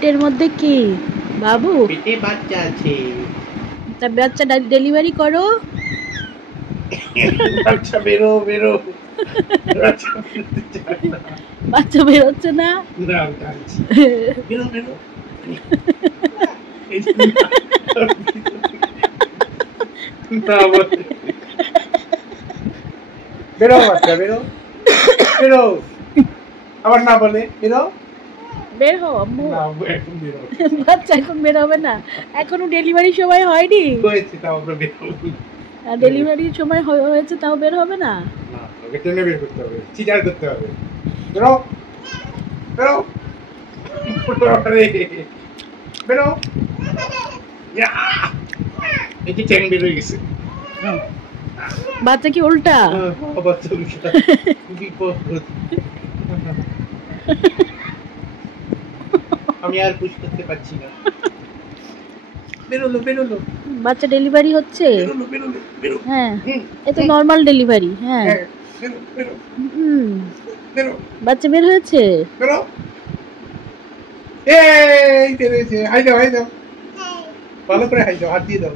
পেটের মধ্যে কি বাবু? পেটে বাচ্চা আছে। তা বাচ্চা ডেলিভারি করো। বাচ্চা বেরো বেরো। বাচ্চা বেরোচ্ছে না। বেরো বেরো। বেরো বাচ্চা বেরো বেরো। আবার না বলে বেরো। বের হও আম্মু। এখন বেরো। বাচ্চা এখন বের হবে না, এখনো ডেলিভারি সময় হয়নি। হয়েছে তাও আমরা বেরো। ডেলিভারির সময় হয়েছে তাও বের হবে না। না ওকে টেনে বের করতে হবে, চিটার করতে হবে। বেরো বেরো বেরো। এই যে চ্যাং বের হয়ে গেছে। বাচ্চা কি উল্টা? বাচ্চা উল্টা। বিপদ। আমি আর পুশ করতে পারছি না। বেরোলো বেরোলো। বাচ্চা ডেলিভারি হচ্ছে। বেরোলো বেরোলো বেরো। হ্যাঁ এটা নরমাল ডেলিভারি। হ্যাঁ বেরো বেরো বেরো। বাচ্চা বের হয়েছে। বেরো। এই বেরিয়েছে। হাই দাও হাই দাও। ভালো করে হাই দাও, হাত দিয়ে দাও।